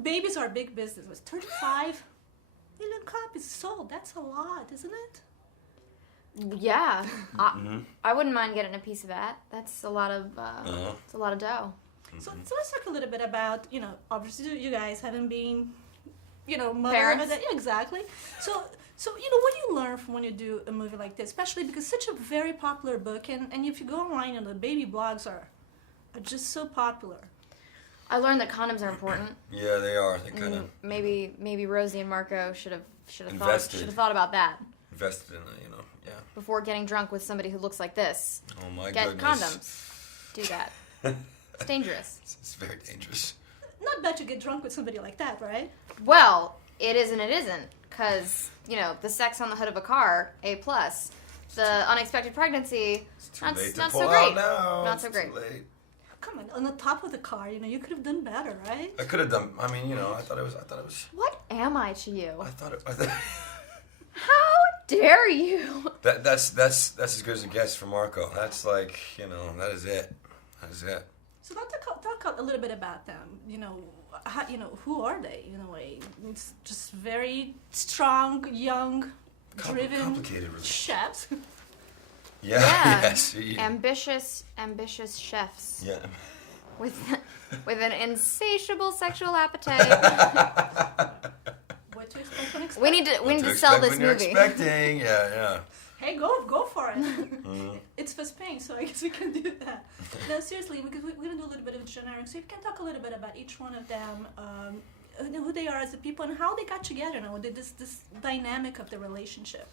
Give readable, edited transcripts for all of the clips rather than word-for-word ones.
babies are big business. It was 35 million copies sold. That's a lot, isn't it? Yeah, I wouldn't mind getting a piece of that. That's a lot of it's a lot of dough. So let's talk a little bit about, obviously you guys haven't been, mother Parents. of it. Yeah, exactly. So what do you learn from when you do a movie like this, especially because it's such a very popular book, and if you go online, the baby blogs are just so popular. I learned that condoms are important. Yeah, they are. They kind of Maybe Rosie and Marco should have Invested. thought about that invested in it, yeah. before getting drunk with somebody who looks like this. Oh my Get goodness. condoms. Do that. It's dangerous. It's very dangerous. Not bad to get drunk with somebody like that, right? Well, it is and it isn't, because the sex on the hood of a car, A+. The unexpected pregnancy, It's too not late to so pull great. out now. Not so It's great. Too late. Come on the top of the car, you could have done better, right? I could have done. I mean, I thought it was. What am I to you? I thought. How dare you? That's as good as it gets for Marco. That's like, that is it. That is it. So talk a little bit about them. How, who are they? It's just very strong, young, driven Complicated, really. chefs. Yeah. Yeah. Yes. Ambitious chefs Yeah. with an insatiable sexual appetite. What to expect when expect. We need to sell this when you're movie. expecting. Yeah. Hey, go for it. It's for Spain, so I guess we can do that. No, seriously, because we're going to do a little bit of generic. So you can talk a little bit about each one of them, who they are as a people, and how they got together, this dynamic of the relationship.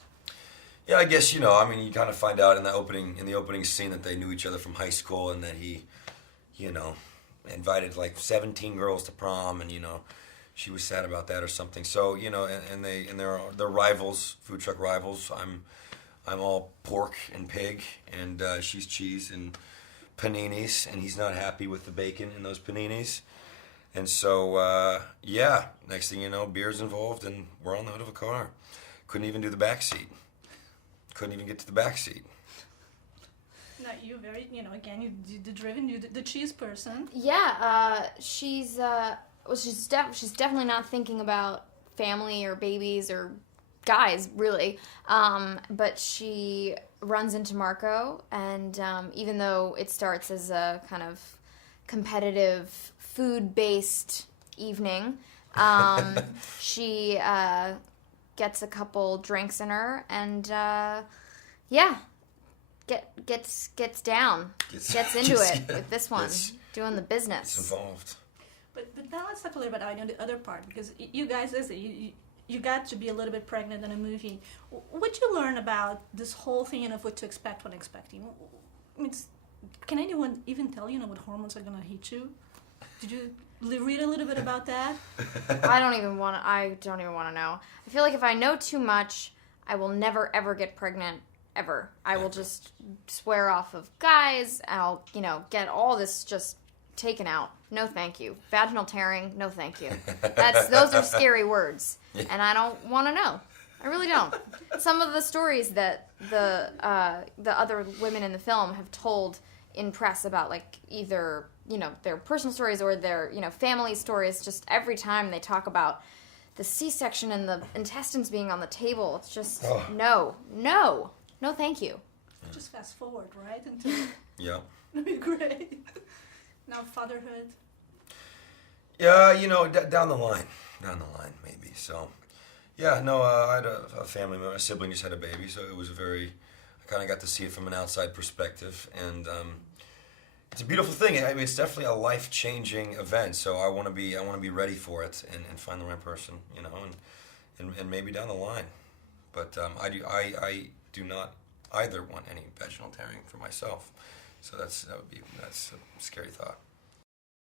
Yeah, I guess, you kind of find out in the opening scene that they knew each other from high school, and that he, invited like 17 girls to prom, and, she was sad about that or something. So, and they're rivals, food truck rivals. I'm all pork and pig, and she's cheese and paninis, and he's not happy with the bacon in those paninis. And so, next thing you know, beer's involved, and we're on the hood of a car. Couldn't even do the back seat. Couldn't even get to the back seat. Now, you very, again, you the driven, you the cheese person. Yeah, she's definitely not thinking about family or babies or guys, really. But she runs into Marco, and even though it starts as a kind of competitive food-based evening, she gets a couple drinks in her, and gets down, gets into it with this one, doing the business. It's involved. But now let's talk a little bit about the other part, because you guys, you got to be a little bit pregnant in a movie. What you learn about this whole thing of what to expect when expecting? I mean, can anyone even tell what hormones are going to hit you? Did you read a little bit about that? I don't even want to know. I feel like if I know too much, I will never ever get pregnant ever. I will just swear off of guys. I'll get all this just taken out. No, thank you. Vaginal tearing. No, thank you. Those are scary words, and I don't want to know. I really don't. Some of the stories that the other women in the film have told in press about, like, either their personal stories or their family stories, just every time they talk about the C-section and the intestines being on the table, it's just no, thank you. Just fast forward, right? Until Yeah. it'll be great. Now fatherhood. Yeah, down the line, maybe. So, yeah, no, I had a family member, a sibling just had a baby, so it was I kind of got to see it from an outside perspective, and it's a beautiful thing. I mean, it's definitely a life-changing event, so I want to be ready for it and find the right person, and maybe down the line. But I do not either want any vaginal tearing for myself, so that's a scary thought.